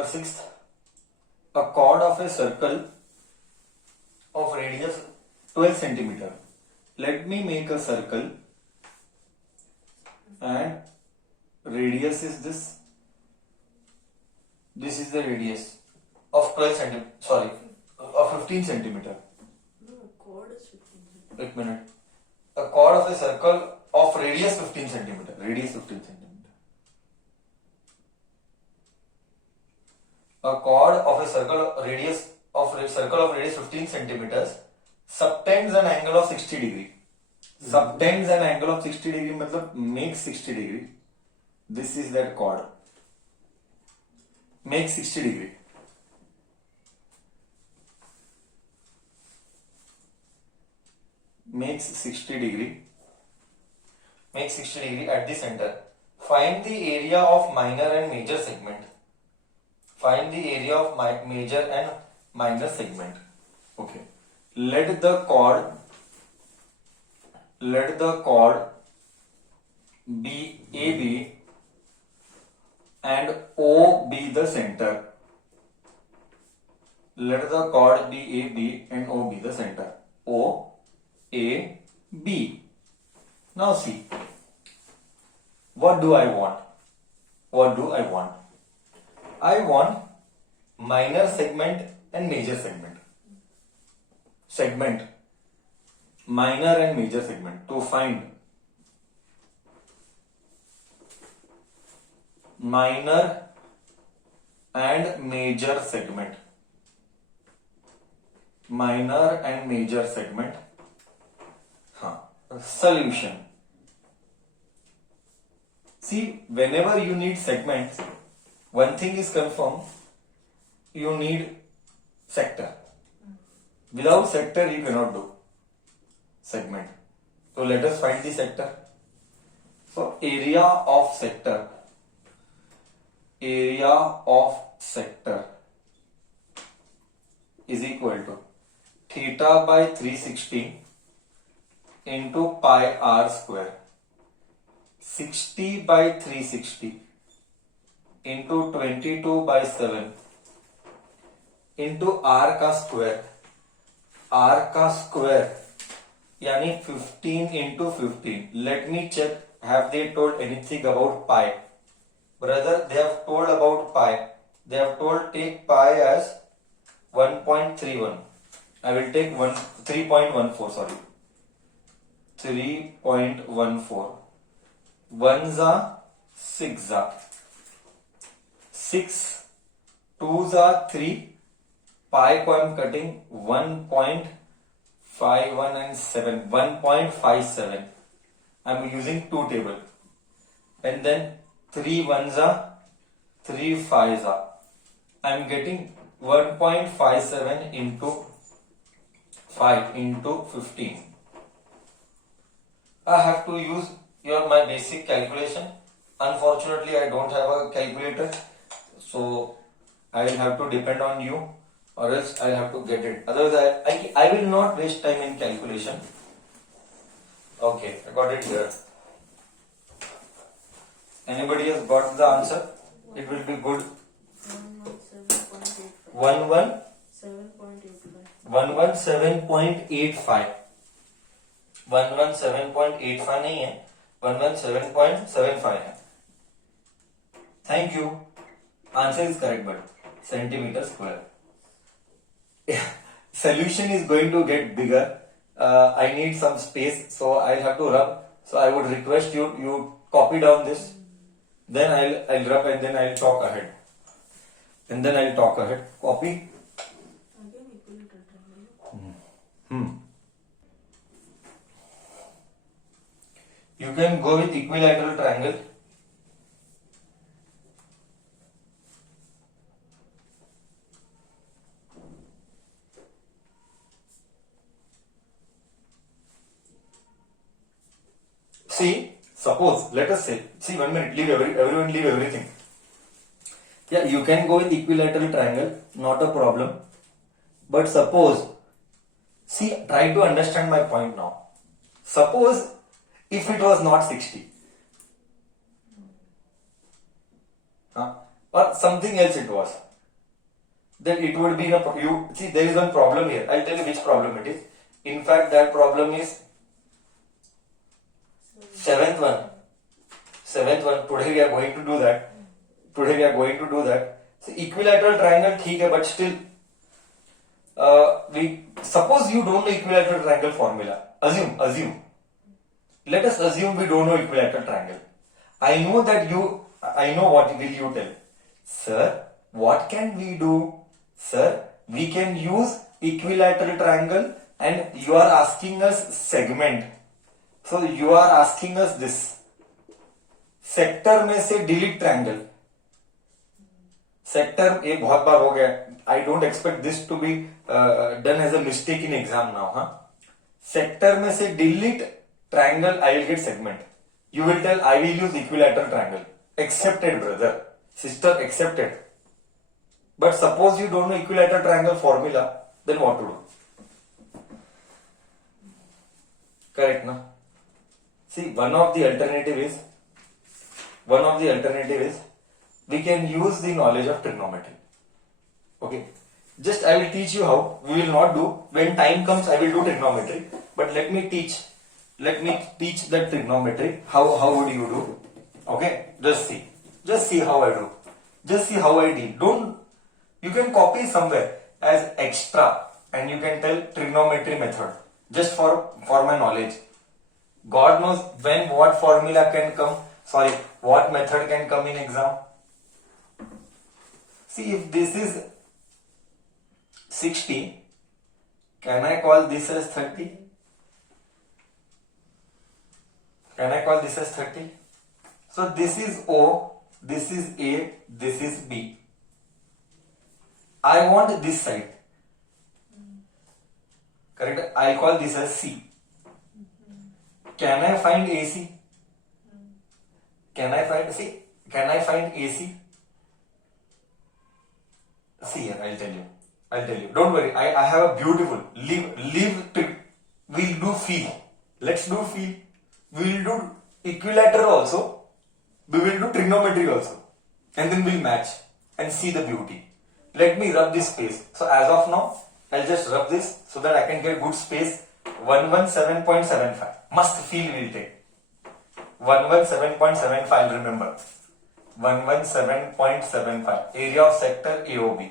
Number 6, a chord of a circle of radius 12 centimeter. Let me make a circle and radius is this. This is the radius of 12 centimeter. Sorry, of 15 centimeter. No, chord is 15 centimeter. Wait a minute. A chord of a circle of radius 15 centimeter. Radius 15 centimeter. A chord of a circle of radius 15 centimeters subtends an angle of 60 degree. Subtends an angle of 60 degree मतलब makes 60 degree. This is that chord. Makes 60 degree. Makes 60 degree. Makes 60 degree at the center. Find the area of minor and major segment. Find the area of major and minor segment. Okay. Let the chord be AB and O be the center. Let the chord be AB and O be the center. O, A, B. Now see. What do I want? I want minor segment and major segment. Segment. Minor and major segment. To find minor and major segment. Minor and major segment. Solution. See, whenever you need segments, one thing is confirmed, you need sector. Without sector, you cannot do segment. So let us find the sector. So area of sector is equal to theta by 360 into pi r square. 60 by 360 into 22 by 7 into r का square यानी 15 into 15. Let me check, have they told anything about pi? Brother, they have told about pi. They have told take pi as 1.31. I will take 3.14, sorry. 3.14. 1s are 6s are 6, 2s are 3. Pi को I am cutting 1.51 and 7, 1.57. I am using 2 table. And then 3 1s are 3 5s are. I am getting 1.57 into 5 into 15. I have to use my basic calculation. Unfortunately, I don't have a calculator, so I will have to depend on you, or else I will have to get it. Otherwise, I will not waste time in calculation. Okay, I got it here. Anybody has got the answer? It will be good. 117.85. 117.85. 117.85 नहीं है, 117.75 है. Thank you. Answer is correct, but centimeter square. Solution is going to get bigger. I need some space, so I'll have to rub. So I would request you copy down this. Then I'll rub and then I'll talk ahead. Copy. Again, equilateral triangle. You can go with equilateral triangle. See, suppose, let us say, see 1 minute, everyone leave everything. Yeah, you can go with equilateral triangle, not a problem. But suppose, see, try to understand my point now. Suppose if it was not 60, or something else it was, then it would be in a, you see there is one problem here. I'll tell you which problem it is. In fact, that problem is seventh one. Today we are going to do that. So equilateral triangle ठीक है, but still we suppose you don't know equilateral triangle formula. Assume. Let us assume we don't know equilateral triangle. I know what will you tell. Sir, what can we do? Sir, we can use equilateral triangle and you are asking us segment. So you are asking us this. Sector में से delete triangle. Sector ये बहुत बार हो गया. I don't expect this to be done as a mistake in exam now. हाँ, sector में से delete triangle, I will get segment. You will tell I will use equilateral triangle. Accepted, brother. Sister, accepted. But suppose you don't know equilateral triangle formula, then what to do? Correct, na? See, one of the alternative is we can use the knowledge of trigonometry. Okay. Just I will teach you how. We will not do. When time comes, I will do trigonometry. But let me teach the trigonometry. How would you do? Okay, just see how I do. Just see how I deal. You can copy somewhere as extra and you can tell trigonometry method just for my knowledge. God knows when what formula can come. Sorry, what method can come in exam. See, if this is 60, can I call this as 30? Can I call this as 30? So this is O, this is A, this is B. I want this side. Correct? I call this as C. Can I find AC? Can I find AC? See here, I'll tell you. Don't worry. I have a beautiful we'll do feel. Let's do feel. We will do equilateral also. We will do trigonometry also. And then we'll match and see the beauty. Let me rub this space. So as of now, I'll just rub this so that I can get good space. 117.75. Must feel will take. 117.75, remember. 117.75. Area of sector AOB.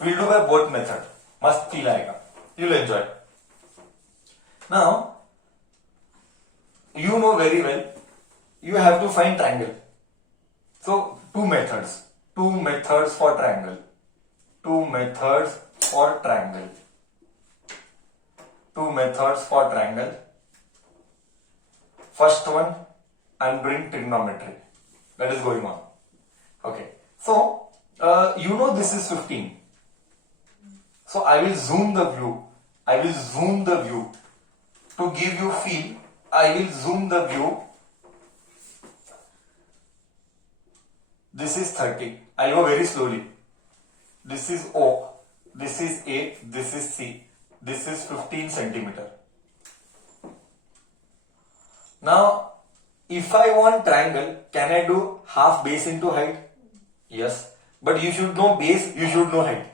We'll do by both method. Must feel आएगा. You'll enjoy. Now, you know very well, you have to find triangle. So, two methods for triangle. Two methods for triangle. First one, I'm doing trigonometry. That is going on. Okay. So, you know this is 15. So, I will zoom the view. To give you feel, I will zoom the view. This is 30. I'll go very slowly. This is O. This is A. This is C. This is 15 centimeter. Now, if I want triangle, can I do half base into height? Yes. But you should know base, you should know height.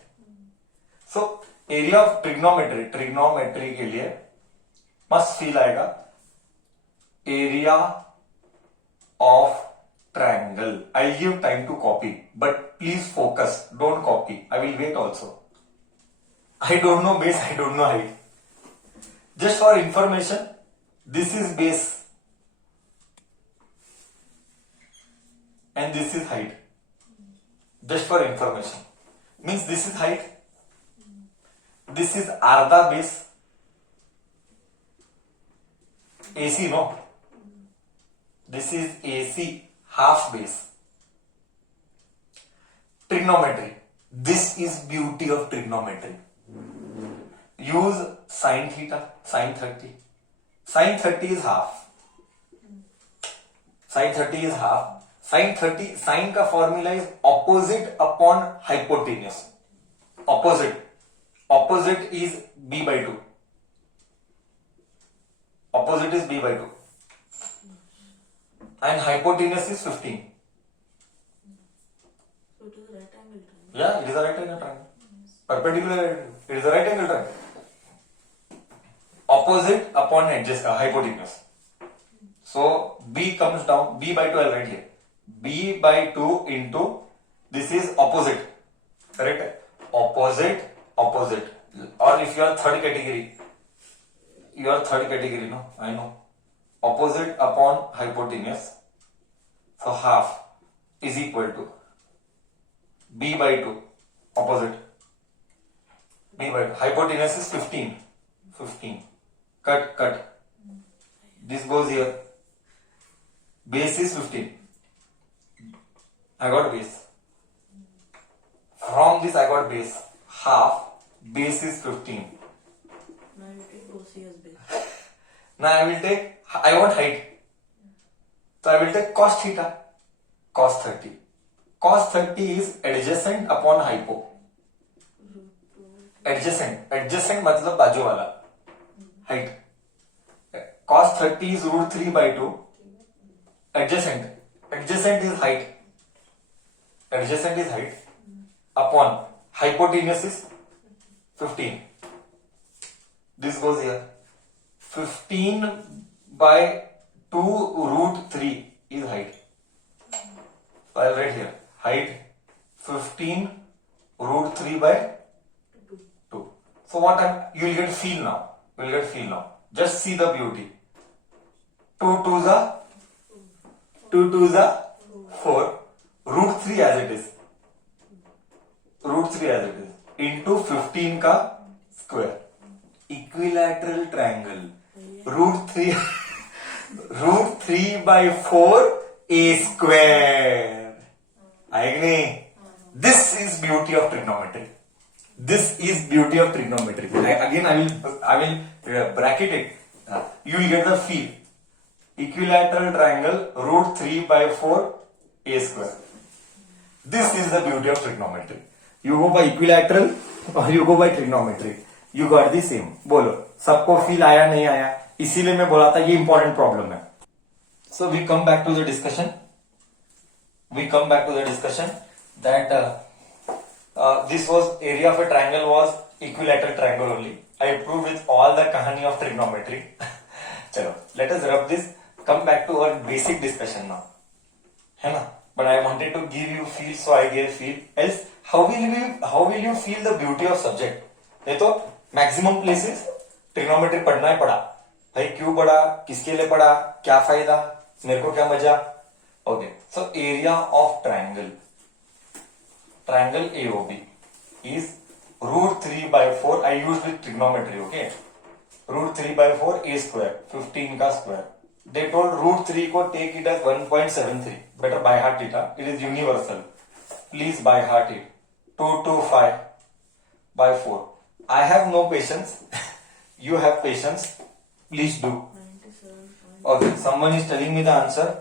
So, area of trigonometry के लिए must feel आएगा. Area of triangle. I'll give time to copy, but please focus. Don't copy. I will wait also. I don't know base, I don't know height. Just for information, this is base. And this is height. Just for information. Means this is height. This is arda base. AC, no? This is AC, half base. Trigonometry. This is beauty of trigonometry. Use sin theta, sin 30. Sin 30 is half. Sin 30 is half. Sin का formula is opposite upon hypotenuse. Opposite is b by 2. Opposite is b by 2. And hypotenuse is 15. So it is a right angle triangle. Yeah, it is a right angle triangle. perpendicular, it is a right angle triangle. Opposite upon hypotenuse. So B comes down, B by 2 I'll write here. B by 2 into, this is opposite, correct? Opposite. Or if you are third category, no, I know. Opposite upon hypotenuse. So half is equal to B by 2, opposite. B by 2. Hypotenuse is 15. Cut. This goes here. Base is 15. I got base. From this I got base. Half. Base is 15. Now you take both as base. Now I want height. So I will take cos theta. Cos 30. Cos 30 is adjacent upon hypo. Adjacent मतलब बाजू वाला. Height. Cos 30 is root 3 by 2. Adjacent is height. Upon hypotenuse is 15. This goes here. 15 by 2 root 3 is height. So I'll write here. Height 15 root 3 by 2. So you will get feel now. Just see the beauty. 2 2s are 4. Root 3 as it is. Into 15 का square. Equilateral triangle. Root 3 by 4 a square. आएगी. This is beauty of trigonometry. Again, I will bracket it. You will get the feel. Equilateral triangle, root 3 by 4 a square. This is the beauty of trigonometry. You go by equilateral or you go by trigonometry. You got the same. बोलो सबको feel आया नहीं आया? इसीलिए मैं बोला था ये इंपॉर्टेंट प्रॉब्लम है. So we come back to the discussion. That this was area of a triangle was equilateral triangle only. I proved with all the kahani of trigonometry. चलो, let us rub this. Come back to our basic discussion now. है ना? But I wanted to give you feel, so I gave feel. Else, how will you feel the beauty of subject? नहीं तो maximum places trigonometry पढ़ना ही पड़ा. भाई क्यों पढ़ा? किसके लिए पढ़ा? क्या फायदा? मेरे को क्या मजा? Okay. So area of triangle AOB is root 3 by 4. I used with trigonometry. Okay. Root 3 by 4 a square. 15 का square. They told root 3 को take it as 1.73. Better by heart it. It is universal. Please by heart it. 225 by 4. I have no patience. You have patience. Please do. 97. Okay. Someone is telling me the answer.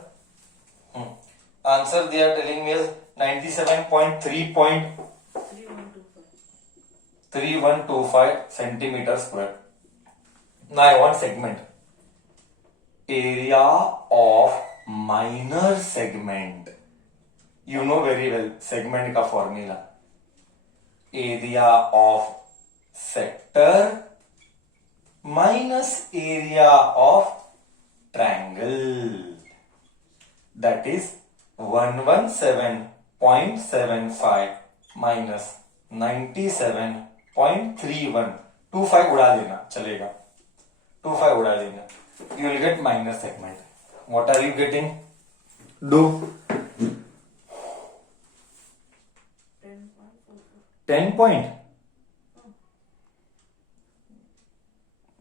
Answer they are telling me is 97.3.3125 centimeter square. Now I want segment. Area of minor segment. You know very well segment का formula. Area of sector minus area of triangle. That is 117.75 minus 97.31. 25 उड़ा देना चलेगा. 25 उड़ा देना. You will get minor segment. What are you getting? Do 10.44. 10 point.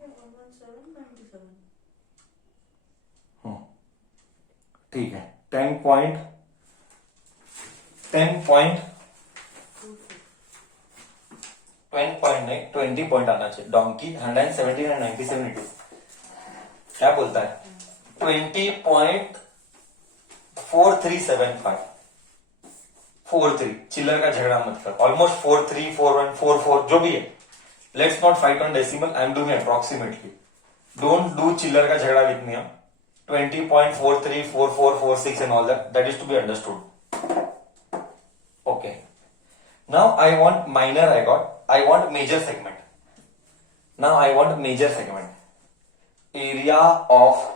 117.97. ठीक है. 10 point 20 point नहीं 20 point आना चाहिए. Donkey 117 and 97 it is. क्या बोलता है? 20.4375. 43 चिल्लर का झगड़ा मत कर. Almost 43, 41, 44 जो भी है. Let's not fight on decimal. I am doing approximately. Don't do चिल्लर का झगड़ा with me. 20.43, 44, 46 and all that. That is to be understood. Okay. Now I want minor I got. I want major segment. Now I want major segment. Area of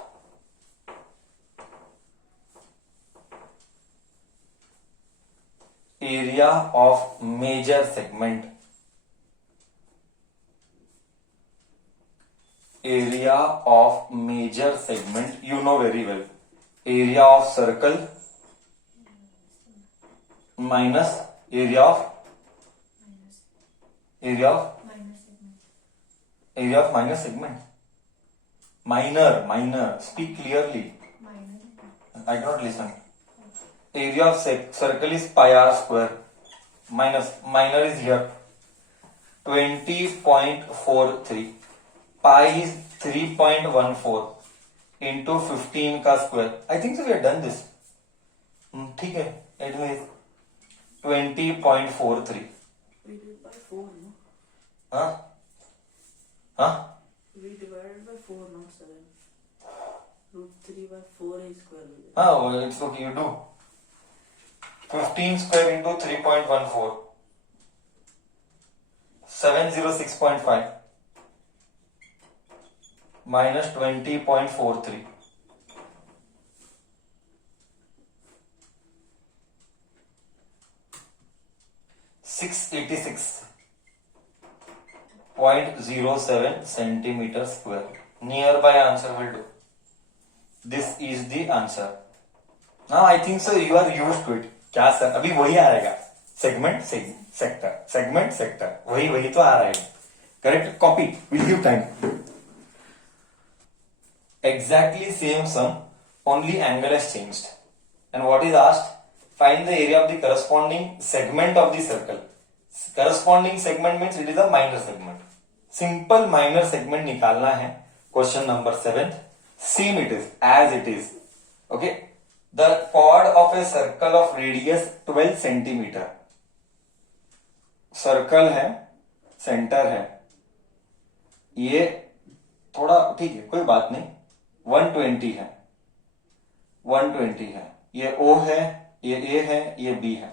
major segment. Area of major segment, you know very well. Area of circle minus area of minor segment. Minor. Speak clearly. I cannot listen. Area of circle is pi r square. Minor is here. 20.43. Pi is 3.14 into 15 का square. I think so we have done this. ठीक है. Anyways, 20.43. We did by 4, no? Huh? We divided by 4, not 7. Root 3 by 4 is square. we did. Well, it's okay. You do. 15 square into 3.14. 706.5 minus 20.43. .07 centimeter square. Nearby answer will do. This is the answer. Now I think so you are used to it. क्या sir अभी वही आएगा. Segment sector वही तो आ रहा है. Correct? Copy. Will give time. Exactly same sum, only angle has changed. And what is asked? Find the area of the corresponding segment of the circle. Corresponding segment means it is a minor segment. Simple minor segment निकालना है. Question number 7. Same it is, as it is. Okay. The chord of a circle of radius 12 centimeter. Circle है, centre है, ये थोड़ा ठीक है, कोई बात नहीं. 120 है, 120 है, ये O है, ये A है, ये B है.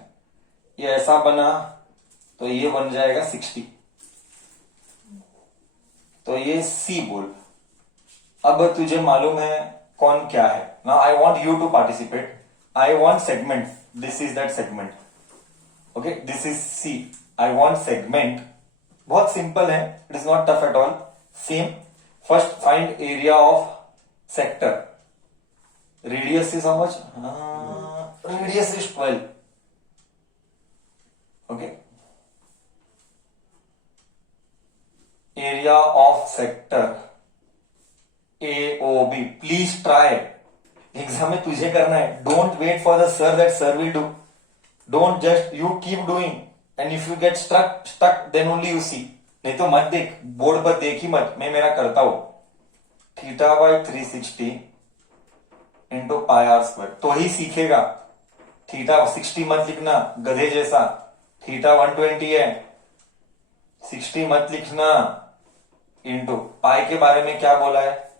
ये ऐसा बना तो ये बन जाएगा 60. तो ये C बोल. अब तुझे मालूम है कौन क्या है. Now I want you to participate. I want segment. This is that segment. Okay, this is C. I want segment. बहुत सिंपल है. It is not tough at all. Same. First find area of sector. Radius is how much? Radius is 12. Okay. Area of sector AOB. Please try. Exam में तुझे करना है. Don't wait for the sir that sir will do. Don't just you keep doing and if you get stuck then only you see. नहीं तो मत देख, board पर देख ही मत. मैं मेरा करता हूं. Theta by 360 into pi r square. तो ही सीखेगा. थीटा 60 मत लिखना गधे जैसा. थीटा 120 है, 60 मत लिखना. इंटू पाई के बारे में क्या बोला है?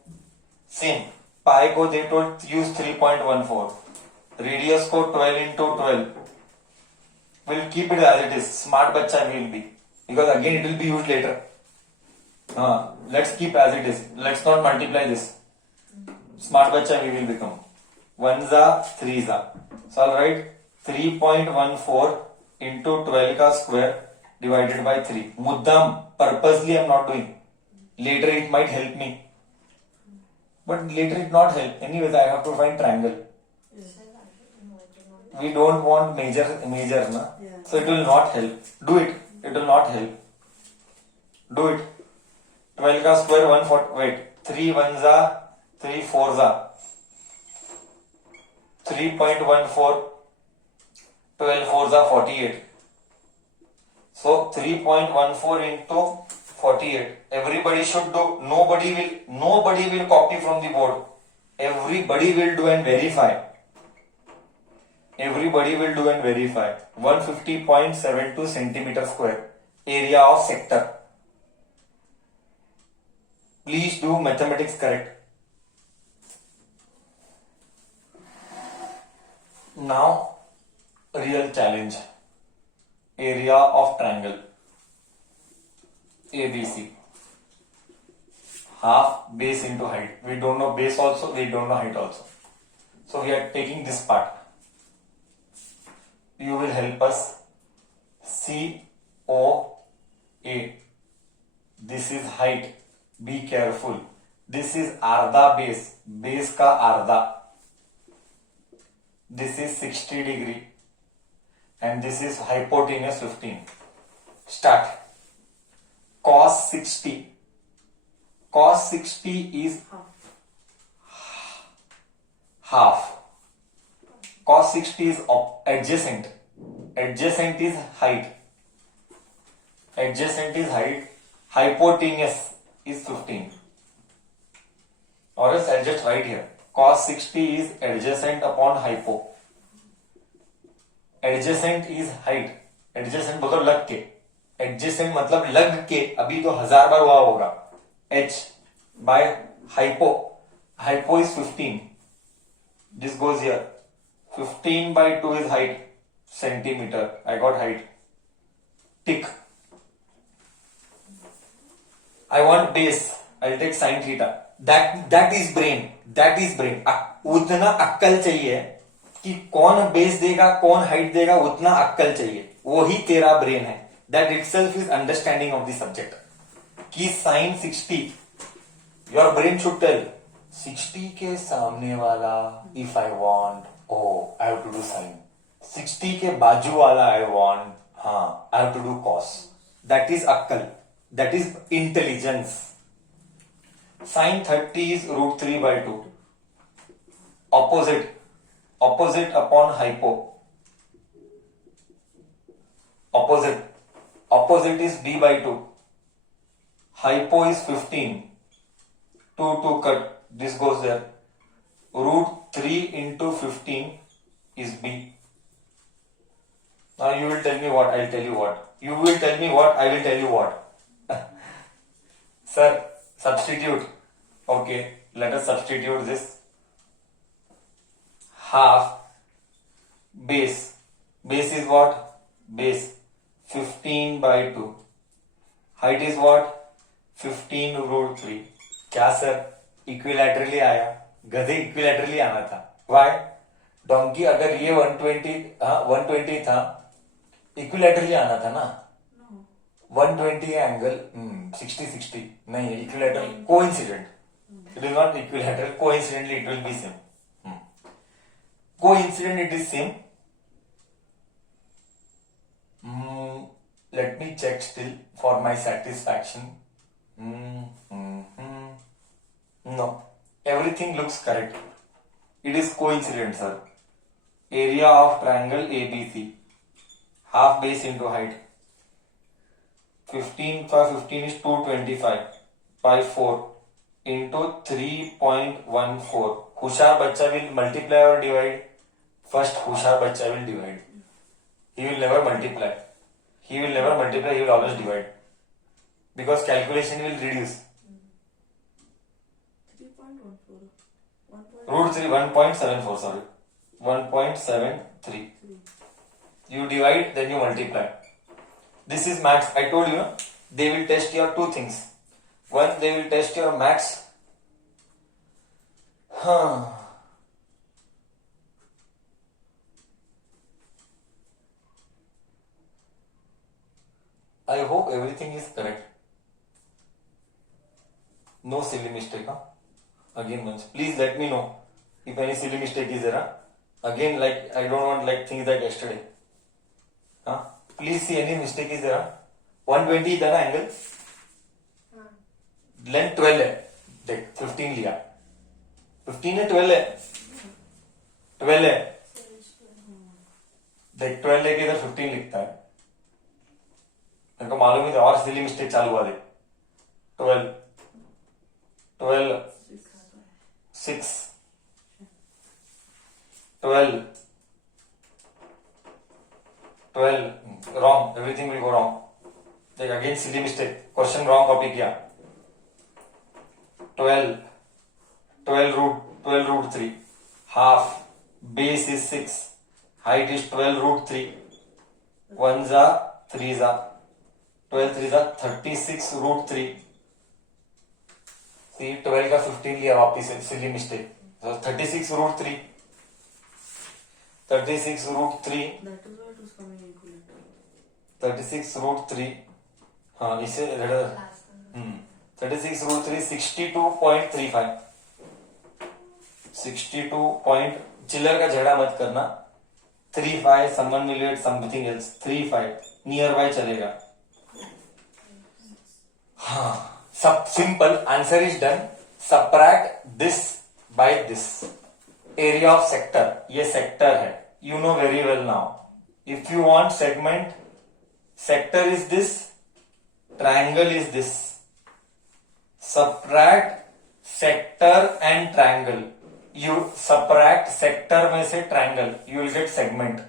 सेम. पाई को दे टू यूज 3.14. रेडियस को 12 into 12. Will keep it as it is. Smart बच्चा will be, because again it will be use later. हाँ, let's keep as it is. Let's not multiply this. Smart बच्चा we will become. 1 जा 3 जा. So all right. 3.14 into 12 का square divided by 3. मुद्दाम purposely I am not doing. Later it might help me, but later it not help. Anyways, I have to find triangle. We don't want major, na? Yeah. So it will not help. Do it. It will not help. Do it. 12 का square 140. Wait. 3 1 जा 3 4 जा 3.14. 12 4 जा 48. So 3.14 into 48. Everybody should do. Nobody will copy from the board. Everybody will do and verify. 150.72 centimeter square. Area of sector. Please do mathematics correct. Now, real challenge. Area of triangle. ABC. Half base into height. We don't know base also, we don't know height also. So we are taking this part. You will help us. COA. This is height. Be careful. This is arda base. Base का arda. This is 60 degree. And this is hypotenuse 15. Start. Cos 60. Cos 60 is half. Cos 60 is adjacent. Adjacent is height. Adjacent is height. Hypotenuse is 15. Or else I'll just write here. Cos 60 is adjacent upon hypo. Adjacent is height. Adjacent मतलब लग के. Adjacent मतलब लग के. अभी तो 1000 बार हुआ होगा. H by hypo. Hypo is 15. This goes here. 15 by 2 is height. Centimeter. I got height. Tick. I want base. I'll take sin theta. That is brain. That is brain. उतना अक्कल चाहिए कि कौन बेस देगा कौन हाइट देगा उतना अक्कल चाहिए. वही तेरा ब्रेन है. That itself is understanding of the subject. कि sin 60. Your brain should tell 60 के सामने वाला if I want, oh, I have to do sin. 60 के बाजू वाला I want, हाँ, I have to do cos. That is अक्कल. That is intelligence. Sin 30 is root 3 by 2. Opposite. Opposite upon hypo. Opposite. Opposite is b by 2. Hypo is 15. 2 cut. This goes there. Root 3 into 15 is b. Now you will tell me what, I will tell you what. You will tell me what, I will tell you what. Sir, substitute. Okay, let us substitute this. Half base. Base is what? Base 15 by 2. Height is what? 15 root 3. क्या sir इक्विलैटरली आया? गधे इक्विलैटरली आना था. Why? Donkey अगर ये 120 था इक्विलैटरली आना था ना. 120 एंगल 60 नहीं है equilateral. Coincident. It is not equilateral. Coincidentally it will be same. Coincident it is same. Let me check still for my satisfaction. No, everything looks correct. It is coincident, sir. Area of triangle ABC. Half base into height. 15 by 15 is 225 by 4 into 3.14. Hushar bachcha will multiply or divide? First Hushar bachcha will divide. He will never multiply. He will never multiply, he will always divide. Because calculation will reduce. 3.14. Root 3, 1.74, sorry. 1.73. You divide, then you multiply. This is maths. I told you, they will test your two things. One, they will test your maths. I hope everything is correct. No silly mistake, huh? Again once. Please let me know if any silly mistake is there, huh? Again, like, I don't want like things like yesterday. Huh? Please see any mistake is there, huh? 120 is the angle. Length 12 है. देख 15 लिया. 15 है 12 है. 12 है. देख 12 लेके इधर 15 लिखता है. मेरे को मालूम ही था और सिली मिस्टेक चालू हुआ. देख 12 6 12 wrong. Everything will go wrong. देख again silly mistake. Question wrong copy किया. 12 root 3. Half. Base is 6. Height is 12 root 3. 1 za, 3 za. 12 3 जा 36 रूट 3. See 12 का 15 लिया वापिस, silly mistake. So 36 root 3. 36 root 3. That is why it was coming equilateral. 36 root 3. हाँ इसे 36 root 3 62.35. 62 point. चिल्लर का झगड़ा मत करना. 35 someone will get something else. 35 near by चलेगा. हाँ सब simple. Answer is done. Subtract this by this. Area of sector, ये sector है. You know very well now. If you want segment, sector is this, triangle is this. Subtract sector and triangle. You subtract sector में से triangle, you will get segment.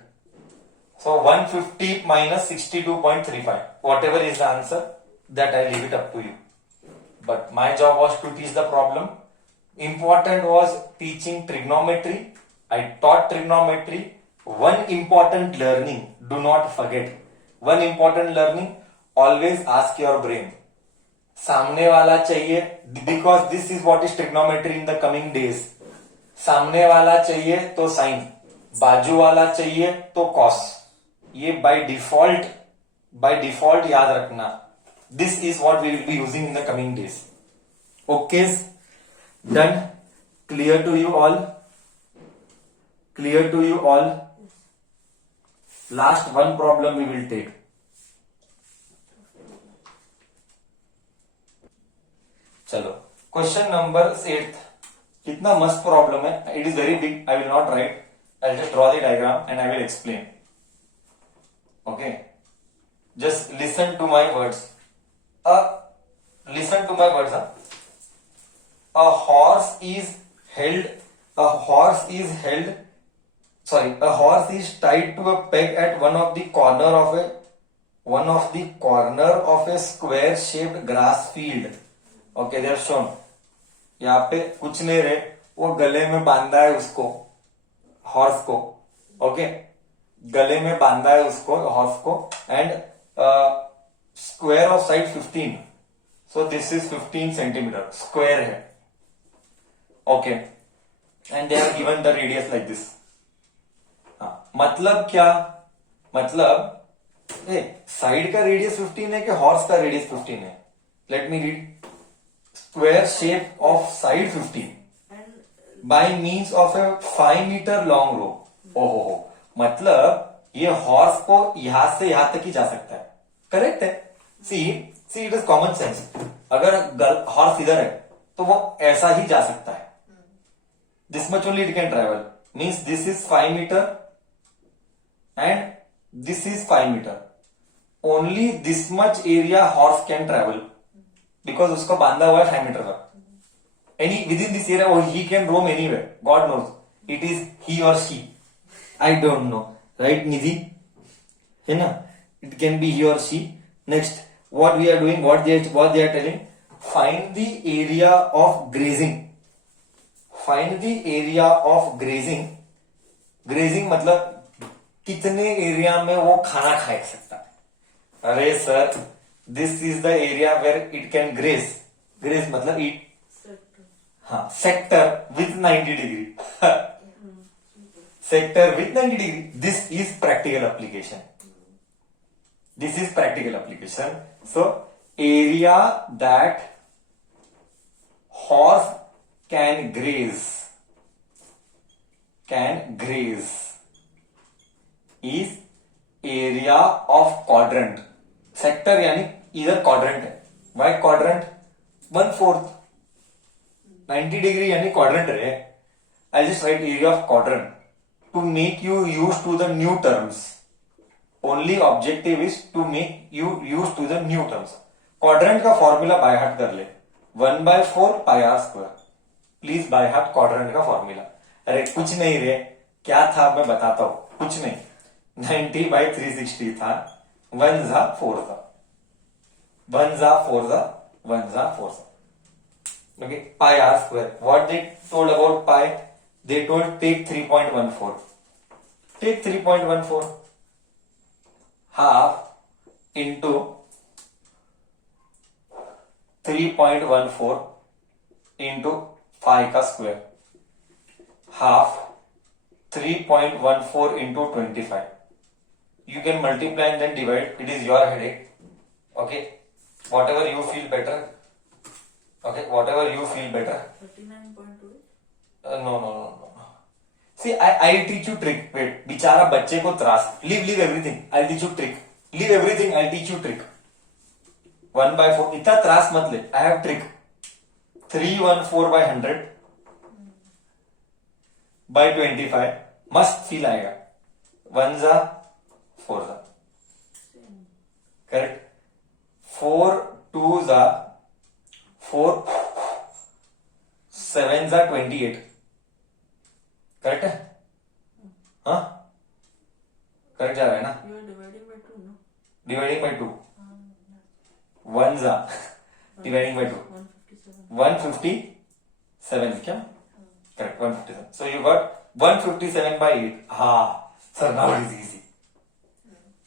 So 150 minus 62.35. Whatever is the answer, that I leave it up to you. But my job was to teach the problem. Important was teaching trigonometry. I taught trigonometry. One important learning, do not forget. One important learning, always ask your brain. सामने वाला चाहिए, because this is what is trigonometry in the coming days. सामने वाला चाहिए तो sign, बाजू वाला चाहिए तो कॉस. ये by default याद रखना. This is what we will be using in the coming days. Okay. Done. Clear to you all? Clear to you all? Last one problem we will take. चलो question number 8. कितना मस्त problem है. It is very big. I will not write. I just draw the diagram and I will explain. Okay, just listen to my words. Listen to my words. A horse is tied to a peg at one of the corner of a square shaped grass field. Okay, they are shown. यहाँ पे कुछ नहीं रहे, वो गले में बांधा है उसको, हॉर्स को. ओके, गले में बांधा है उसको, हॉर्स को. And square of side 15. So this is 15 centimetre square है. Okay, and they are given the radius like this. मतलब क्या? मतलब साइड का रेडियस 15 है कि हॉर्स का रेडियस 15 है? Let me read. Square shape of side 15 by means of a 5 meter long rope. ओहो, मतलब ये हॉर्स को यहां से यहां तक ही जा सकता है. करेक्ट है. See it is common sense. अगर हॉर्स इधर है तो वो ऐसा ही जा सकता है. This much only it can travel. Means this is 5 meter and this is 5 meter. Only this much area horse can travel because उसको बांधा हुआ है 5 मीटर का. Within this area he can roam anywhere. God knows. It is he or she. I don't know. Right, Nidhi? है ना? It can be he or she. Next, what we are doing, what they are telling, find the area of grazing. Find the area of grazing. Grazing मतलब कितने area में वो खाना खा सकता है. अरे sir, this is the area where it can graze. Graze मतलब ईट. हाँ, sector with 90 degree. Sector with 90 degree. This is practical application. This is practical application. So area that horse can graze is area of quadrant. Sector यानी इधर quadrant है. Why quadrant? 1/4. 90 degree यानी quadrant है. I'll just write area of quadrant to make you used to the new terms. Only objective is to make you used to the new terms. Quadrant का formula by heart कर ले. 1/4 pi r square. Please by heart quadrant का formula. अरे कुछ नहीं रे, क्या था मैं बताता हूं. कुछ नहीं, 90/360 था. 1 जा 4 था. 1 जा 4 जा 1 जा 4 जा. Okay, pi r square. What they told about pi? They told take 3.14. Take 3.14. Half into 3.14 into 5 का square, half 3.14 into 25. You can multiply and then divide. It is your headache. Okay, whatever you feel better. Okay, whatever you feel better. 39.2. No. See, I'll teach you trick. Wait, बेचारा बच्चे को त्रास. Leave everything. I'll teach you trick. Leave everything. I'll teach you trick. 1/4. इतना त्रास मत ले. I have trick. 314 by 100 by 25. मस्त feel आएगा. 1 जा 4 जा. Correct. 4 2 जा 4 7 जा 28. करेक्ट है? हाँ, करेक्ट जा रहा है ना? You are dividing by 2, no? Dividing by 2. 1 जा डिवाइडिंग बाई 2. 157. 157 क्या? Correct, 157. So you got 157 by 8. हाँ sir, now it is easy.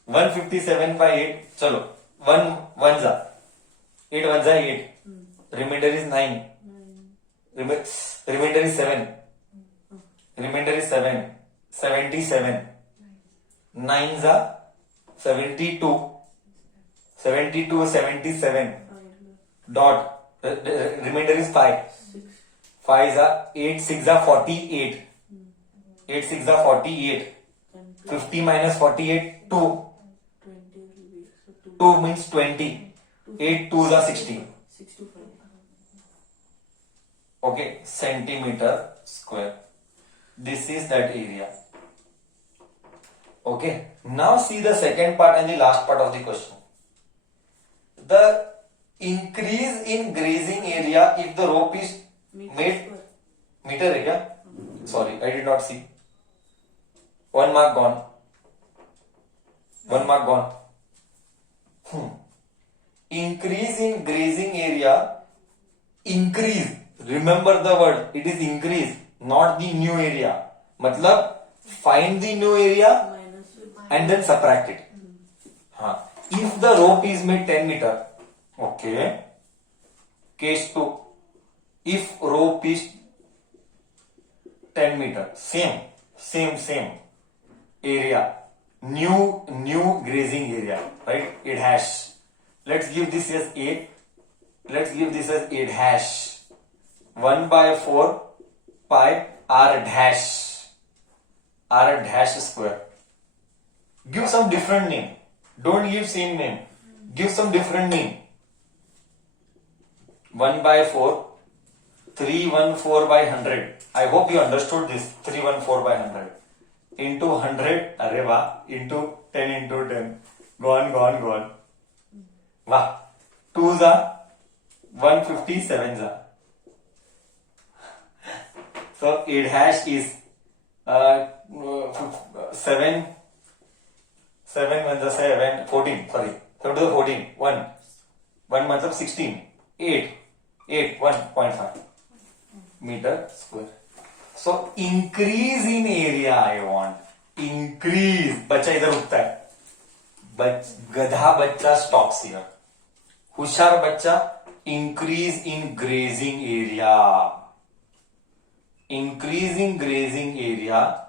157 by 8. चलो 1 जा 8 1 जा 8. Remainder is 9. Remainder is 7. Remainder is 7. 77. 9 जा 72. 72 77. Dot. Remainder is 5. 5 जा 8 6 जा 48. 8 6 जा 48. 50 minus 48 2. 20 will be, so 2. 2 means 20. 8 2 जा 16. 65. Okay, centimeter square. This is that area. Okay, now see the second part and the last part of the question. The increase in grazing area if the rope is Meter made. square. Meter है क्या? Sorry, I did not see. 1 mark gone. 1 mark gone. Increase in grazing area. Increase. Remember the word. It is increase, not the new area. मतलब find the new area Minus with and then subtract it. हाँ. If the rope is made 10 meter. Okay. Case 2. If rope is 10 meter. Same area. New grazing area. Right? It has. Let's give this as 8. Let's give this as 8 hash. 1/4 pi r dash. R dash square. Give some different name. Don't give same name. Give some different name. 1/4 314 by 100. I hope you understood this. 314 by 100 into 100. अरे वाह. Into 10 into 10. Gone. वाह. 2 जा 157 जा. So 8 hash is 7 1 जा 7 14. Sorry, 7 to the 14. 1 मतलब 16. 8 1.5 meter square. So increase in area I want. Increase. बच्चा इधर उठता है. गधा बच्चा stops here. होशियार बच्चा increase in grazing area. Increasing grazing area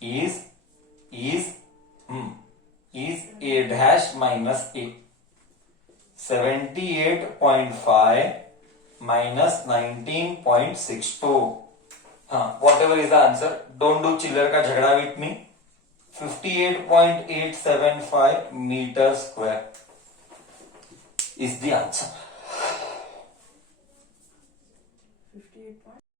is a dash minus a. 78.5 minus 19.62. हाँ, whatever is the answer. Don't do चिल्लर का झगड़ा with me. 58.875 meter square is the answer.